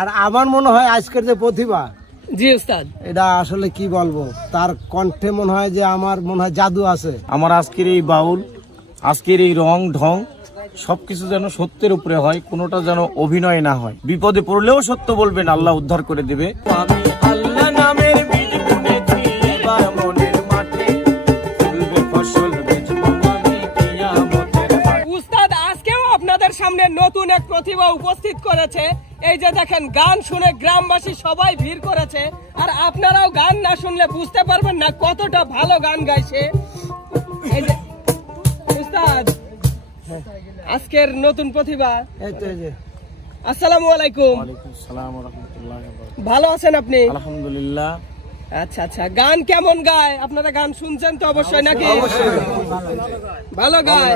আর আমার মনে হয় আজকের যে প্রতিভা, জি উস্তাদ, এটা আসলে কি বলবো, তার কণ্ঠে মনে হয় যে আমার মনে হয় জাদু আছে। আমার আজকের এই বাউল, আজকের এই রং ঢং সবকিছু যেন সত্যের উপরে হয়, কোনোটা যেন অভিনয় না হয়। বিপদে পড়লেও সত্য বলবেন, আল্লাহ উদ্ধার করে দেবে। আমি আল্লাহ নামের বীজ বুনেছি, এবার মনের মাঠে ফুলবে ফসল, বেচবো আমি কিয়ামতের মাঠে। উস্তাদ আজকেও আপনাদের সামনে নতুন এক প্রতিভা উপস্থিত করেছে। এই যে দেখেন, গান শুনে গ্রামবাসী সবাই ভিড় করেছে। আর আপনারাও গান না শুনলে বুঝতে পারবেন না কতটা ভালো গান গাইছে। এই যে উস্তাদ, আজকের নতুন প্রতিভা। এই তো এই যে। আসসালামু আলাইকুম। ওয়ালাইকুম আসসালাম ওয়া রাহমাতুল্লাহি ওয়া বারাকাতুহু। ভালো আছেন আপনি? আলহামদুলিল্লাহ। আচ্ছা আচ্ছা, গান কেমন গায়? আপনারা গান শুনছেন তো অবশ্যই নাকি? ভালো গায়।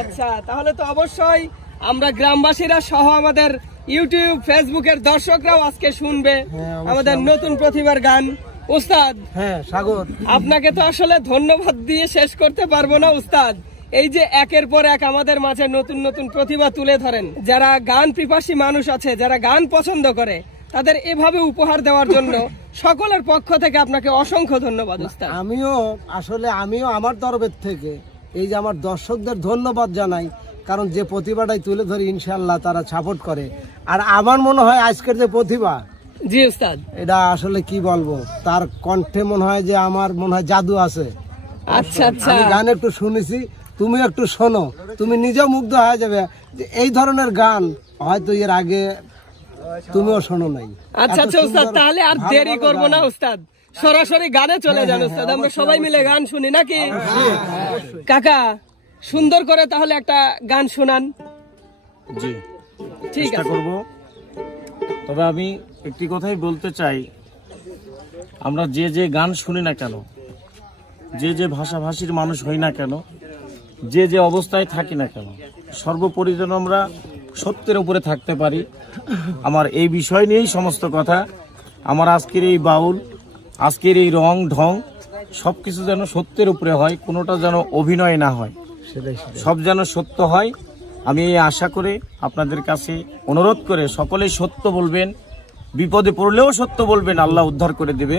আচ্ছা, তাহলে তো অবশ্যই আমরা গ্রামবাসীরা সহ আমাদের ইউটিউব ফেসবুকের দর্শকরাও আজকে শুনবে আমাদের নতুন প্রতিভার গান। উস্তাদ, হ্যাঁ সাগর, আপনাকে তো আসলে ধন্যবাদ দিয়ে শেষ করতে পারবো না উস্তাদ। এই যে একের পর এক আমাদের মাঝে নতুন নতুন প্রতিভা তুলে ধরেন, যারা গান পিপাসী মানুষ আছে, যারা গান পছন্দ করে, তাদের এভাবে উপহার দেওয়ার জন্য সকলের পক্ষ থেকে আপনাকে অসংখ্য ধন্যবাদ উস্তাদ। আমিও আমার তরফের থেকে এই যে আমার দর্শকদের ধন্যবাদ জানাই, কারণ যে প্রতিভাটাই তুলে ধরি ইনশাআল্লাহ তারা সাপোর্ট করে। আর আমার মনে হয় আজকের যে প্রতিভা, জি উস্তাদ, এটা আসলে কি বলবো, তার কণ্ঠে মনে হয় যে আমার মনে হয় জাদু আছে। আচ্ছা আচ্ছা, আমি গান একটু শুনেছি, তুমি একটু শোনো, তুমি নিজেও মুগ্ধ হয়ে যাবে যে এই ধরনের গান হয়তো এর আগে তুমিও শোনো নাই। আচ্ছা আচ্ছা উস্তাদ, তাহলে আর ভালো দেরি ভালো করব গান। না উস্তাদ, সরাসরি গানে চলে যান উস্তাদ। আমরা সবাই মিলে গান শুনি নাকি? কাকা, সুন্দর করে তাহলে একটা গান শোনান। জি, ঠিক চেষ্টা আছে। করব। তবে আমি একটি কথাই বলতে চাই, আমরা যে যে গান শুনি না কেন, যে যে ভাষাভাষীর মানুষ হই না কেন, যে যে অবস্থায় থাকি না কেন, সর্বোপরি যেন আমরা সত্যের উপরে থাকতে পারি। আমার এই বিষয় নিয়েই সমস্ত কথা। আমার আজকের এই বাউল, আজকের এই রং ঢং সবকিছু যেন সত্যের উপরে হয়, কোনোটা যেন অভিনয় না হয়, সব যেন সত্য হয়। আমি এই আশা করে আপনাদের কাছে অনুরোধ করে সকলেই সত্য বলবেন, বিপদে পড়লেও সত্য বলবেন, আল্লাহ উদ্ধার করে দেবে।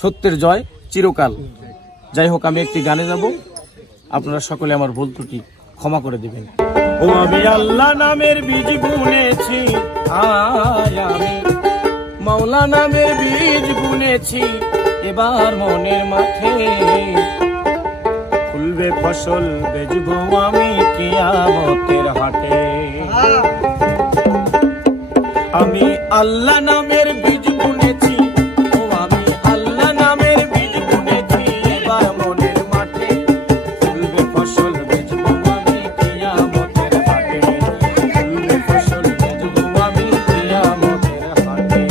সত্যের জয় চিরকাল। যাই হোক, আমি একটি গানে যাব, আপনারা সকলে আমার ভুল ত্রুটি ক্ষমা করে দিবেন। ও আমি আল্লাহ নামের বীজ বুনেছি, আয় আমি মাওলা নামের বীজ বুনেছি, এবার মনের মাঠে ফুলবে ফসল, বেচবো আমি কিয়ামতের হাটে। আমি আল্লাহ নামের বীজ বুনেছি, ও আমি আল্লাহ নামের বীজ বুনেছি, এবার মনের মাঠে ফুলবে ফসল, বেচবো আমি কিয়ামতের হাটে। ফুলবে ফসল, বেচবো আমি কিয়ামতের হাটে।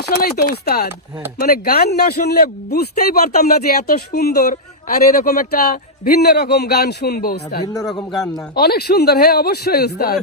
আসলেই তো উস্তাদ, হ্যাঁ। মানে গান না শুনলে বুঝতেই পারতাম না যে এত সুন্দর আর এরকম একটা ভিন্ন রকম গান শুনবো উস্তাদ। ভিন্ন রকম গান না অনেক সুন্দর, হ্যাঁ অবশ্যই উস্তাদ।